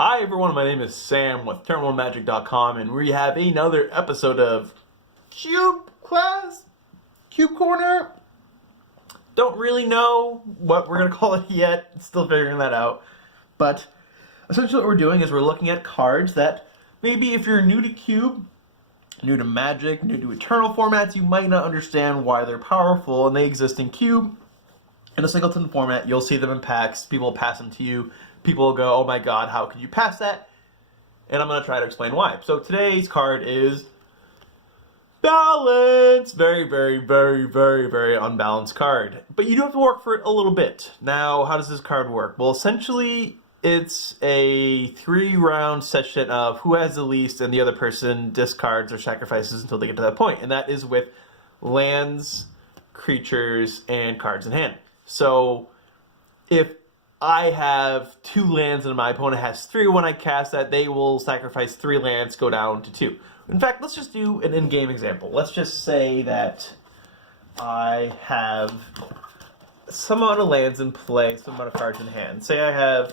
Hi everyone, my name is Sam with TerminalMagic.com, and we have another episode of Cube Corner. Don't really know what we're going to call it yet, still figuring that out. But essentially what we're doing is we're looking at cards that maybe if you're new to Cube, new to Magic, new to Eternal formats, you might not understand why they're powerful, and they exist in Cube. In a singleton format, you'll see them in packs, people will pass them to you. People will go, oh my god, how could you pass that? And I'm going to try to explain why. So today's card is Balance. Very, very, very, very, very unbalanced card. But you do have to work for it a little bit. Now, how does this card work? Well, essentially, it's a 3-round session of who has the least and the other person discards or sacrifices until they get to that point. And that is with lands, creatures, and cards in hand. So if I have 2 lands and my opponent has 3 when I cast that, they will sacrifice 3 lands, go down to 2. In fact, let's just do an in-game example. Let's just say that I have some amount of lands in play, some amount of cards in hand. Say I have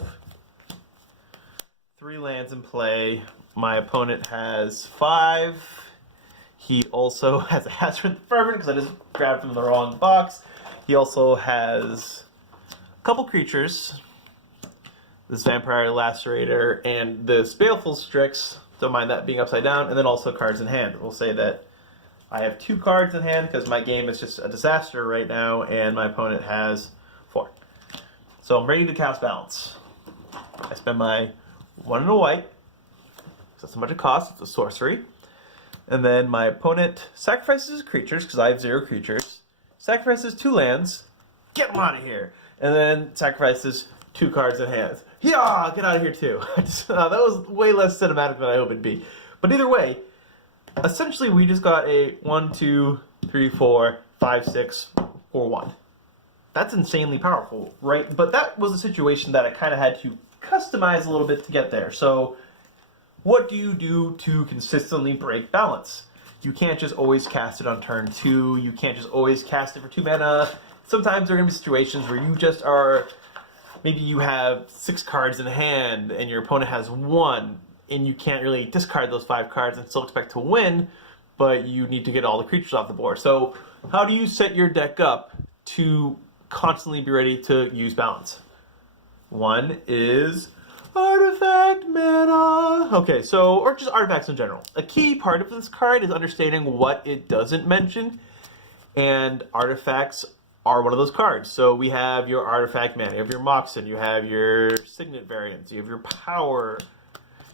3 lands in play, my opponent has 5. He also has a Hazard Fervent because I just grabbed from the wrong box. He also has couple creatures, this Vampire Lacerator and this Baleful Strix, don't mind that being upside down, and then also cards in hand. We'll say that I have 2 cards in hand because my game is just a disaster right now and my opponent has 4. So I'm ready to cast Balance. I spend my 1 and a white, because that's how much it costs, it's a sorcery. And then my opponent sacrifices his creatures, because I have 0 creatures, sacrifices 2 lands, get them out of here! And then sacrifices 2 cards in hand. Yeah, get out of here too. That was way less cinematic than I hoped it'd be. But either way, essentially we just got a 1, 2, 3, 4, 5, 6, 4, 1. That's insanely powerful, right? But that was a situation that I kind of had to customize a little bit to get there. So what do you do to consistently break balance? You can't just always cast it on turn 2. You can't just always cast it for 2 mana. Sometimes there are going to be situations where you just are, maybe you have 6 cards in hand and your opponent has 1, and you can't really discard those 5 cards and still expect to win, but you need to get all the creatures off the board. So how do you set your deck up to constantly be ready to use balance? One is artifact mana. Okay, so, or just artifacts in general. A key part of this card is understanding what it doesn't mention, and artifacts are one of those cards. So we have your artifact mana, you have your Moxen, you have your signet variants, you have your power,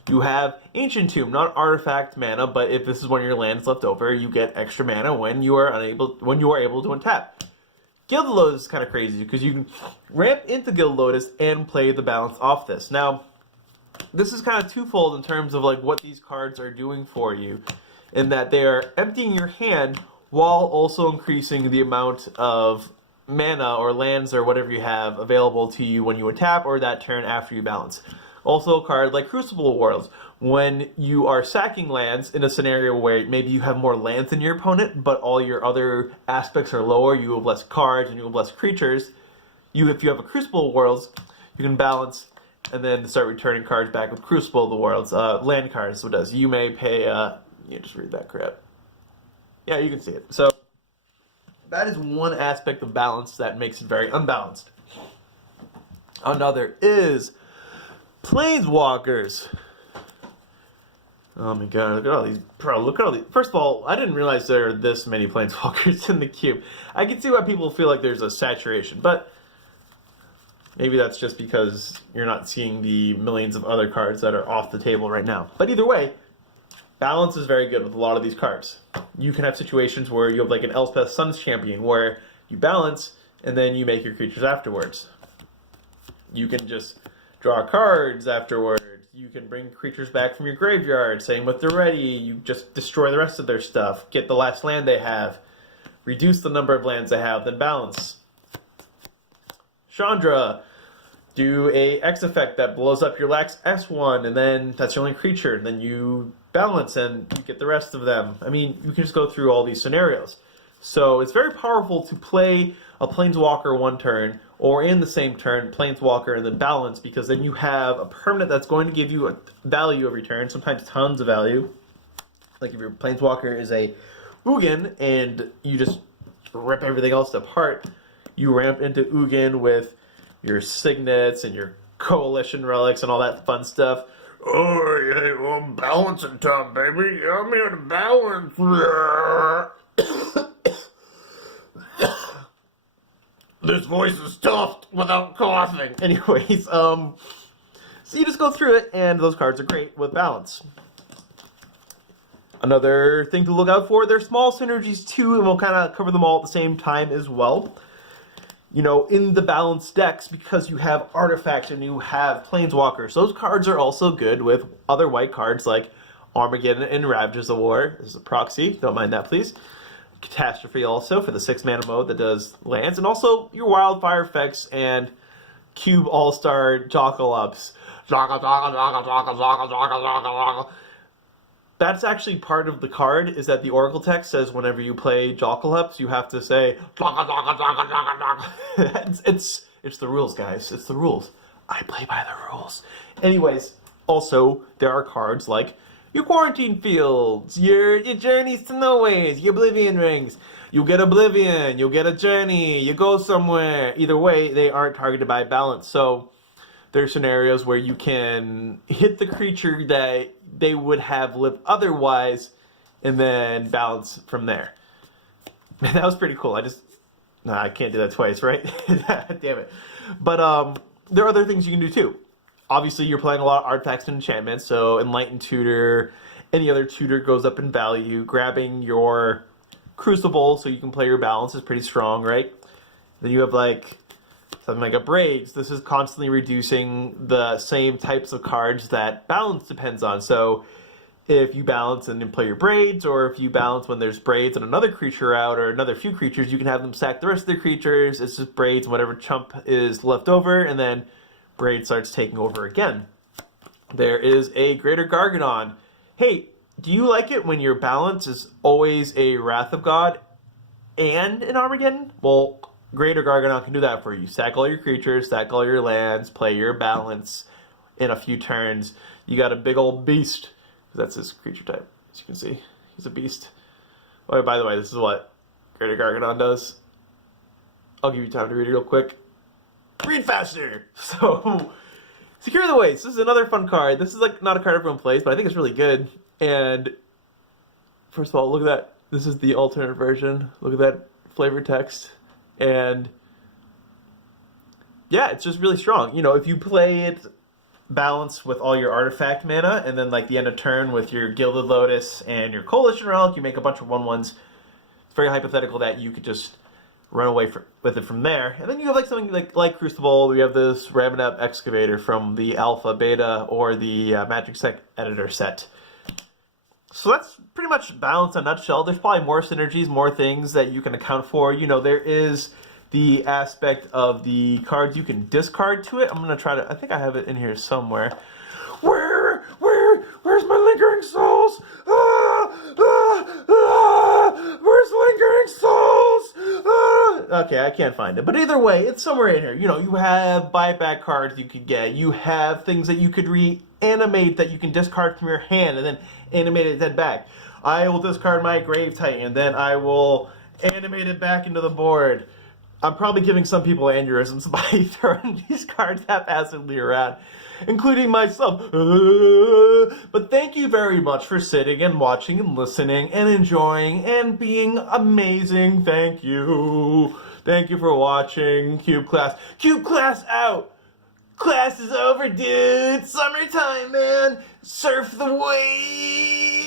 you have Ancient Tomb, not artifact mana, but if this is one of your lands left over, you get extra mana when you are able to untap. Guild Lotus is kind of crazy because you can ramp into Guild Lotus and play the balance off this. Now, this is kind of twofold in terms of like what these cards are doing for you, in that they are emptying your hand while also increasing the amount of mana or lands or whatever you have available to you when you untap or that turn after you balance. Also a card like Crucible Worlds, when you are sacking lands in a scenario where maybe you have more lands than your opponent, but all your other aspects are lower, you have less cards and you have less creatures, if you have a Crucible Worlds, you can balance and then start returning cards back with Crucible of the Worlds. Land cards is what it does. You may pay, just read that crap. Yeah, you can see it. So that is one aspect of balance that makes it very unbalanced. Another is Planeswalkers. Oh my god, look at all these. Bro, look at all these. First of all, I didn't realize there are this many Planeswalkers in the cube. I can see why people feel like there's a saturation, but maybe that's just because you're not seeing the millions of other cards that are off the table right now. But either way, balance is very good with a lot of these cards. You can have situations where you have like an Elspeth Sun's Champion where you balance and then you make your creatures afterwards. You can just draw cards afterwards. You can bring creatures back from your graveyard. Same with the ready. You just destroy the rest of their stuff. Get the last land they have. Reduce the number of lands they have, then balance. Chandra. Do a X effect that blows up your Lax S1 and then that's your only creature. And then you balance and you get the rest of them. I mean, you can just go through all these scenarios. So it's very powerful to play a Planeswalker one turn or in the same turn, Planeswalker and then balance, because then you have a permanent that's going to give you a value every turn, sometimes tons of value. Like if your Planeswalker is a Ugin and you just rip everything else apart, you ramp into Ugin with your signets and your coalition relics and all that fun stuff. Oh, yeah, well, I'm balancing time, baby. I'm here to balance. This voice is stuffed without coughing. Anyways, so you just go through it, and those cards are great with balance. Another thing to look out for, they're small synergies too, and we'll kind of cover them all at the same time as well. You know, in the balanced decks, because you have artifacts and you have planeswalkers, those cards are also good with other white cards like Armageddon and Ravages of War. This is a proxy, don't mind that please. Catastrophe also for the 6-mana mode that does lands, and also your wildfire effects and Cube All-Star Jockle-Ups. That's actually part of the card, is that the Oracle text says whenever you play Jockle-Ups, you have to say it's the rules, guys. It's the rules. I play by the rules. Anyways, also, there are cards like your Quarantine Fields, your Journeys to Noways, your Oblivion Rings. You get Oblivion, you'll get a Journey, you go somewhere. Either way, they aren't targeted by balance. So there are scenarios where you can hit the creature that they would have lived otherwise, and then balance from there. Man, that was pretty cool. I can't do that twice, right? Damn it. But there are other things you can do too. Obviously, you're playing a lot of artifacts and enchantments, so Enlightened Tutor, any other tutor goes up in value. Grabbing your Crucible so you can play your balance is pretty strong, right? Then you have like something like a Braids. This is constantly reducing the same types of cards that balance depends on. So if you balance and then play your Braids, or if you balance when there's Braids and another creature out, or another few creatures, you can have them sack the rest of their creatures. It's just Braids, whatever chump is left over, and then Braid starts taking over again. There is a Greater Gargadon. Hey, do you like it when your balance is always a Wrath of God and an Armageddon? Well, Greater Gargadon can do that for you. Sack all your creatures, sack all your lands, play your balance in a few turns. You got a big old beast. That's his creature type, as you can see. He's a beast. Oh, by the way, this is what Greater Gargadon does. I'll give you time to read it real quick. Read faster! So, Secure the Waste. This is another fun card. This is like not a card everyone plays, but I think it's really good. And first of all, look at that. This is the alternate version. Look at that flavor text. And yeah, it's just really strong. You know, if you play it balanced with all your artifact mana, and then like the end of turn with your Gilded Lotus and your Coalition Relic, you make a bunch of 1/1s. It's very hypothetical that you could just run away with it from there. And then you have like something like Crucible. We have this Raminap Excavator from the Alpha, Beta, or the Magic Set Editor set. So that's pretty much balance in a nutshell. There's probably more synergies, more things that you can account for. You know, there is the aspect of the cards you can discard to it. I'm going to try to, I think I have it in here somewhere. Where's my Lingering Souls? Where's Lingering Souls? Okay, I can't find it. But either way, it's somewhere in here. You know, you have buyback cards you could get. You have things that you could reanimate that you can discard from your hand and then animate it then back. I will discard my Grave Titan, then I will animate it back into the board. I'm probably giving some people aneurysms by throwing these cards haphazardly around, including myself. But thank you very much for sitting and watching and listening and enjoying and being amazing. Thank you. Thank you for watching Cube Class. Cube Class out! Class is over, dude! Summertime, man! Surf the wave!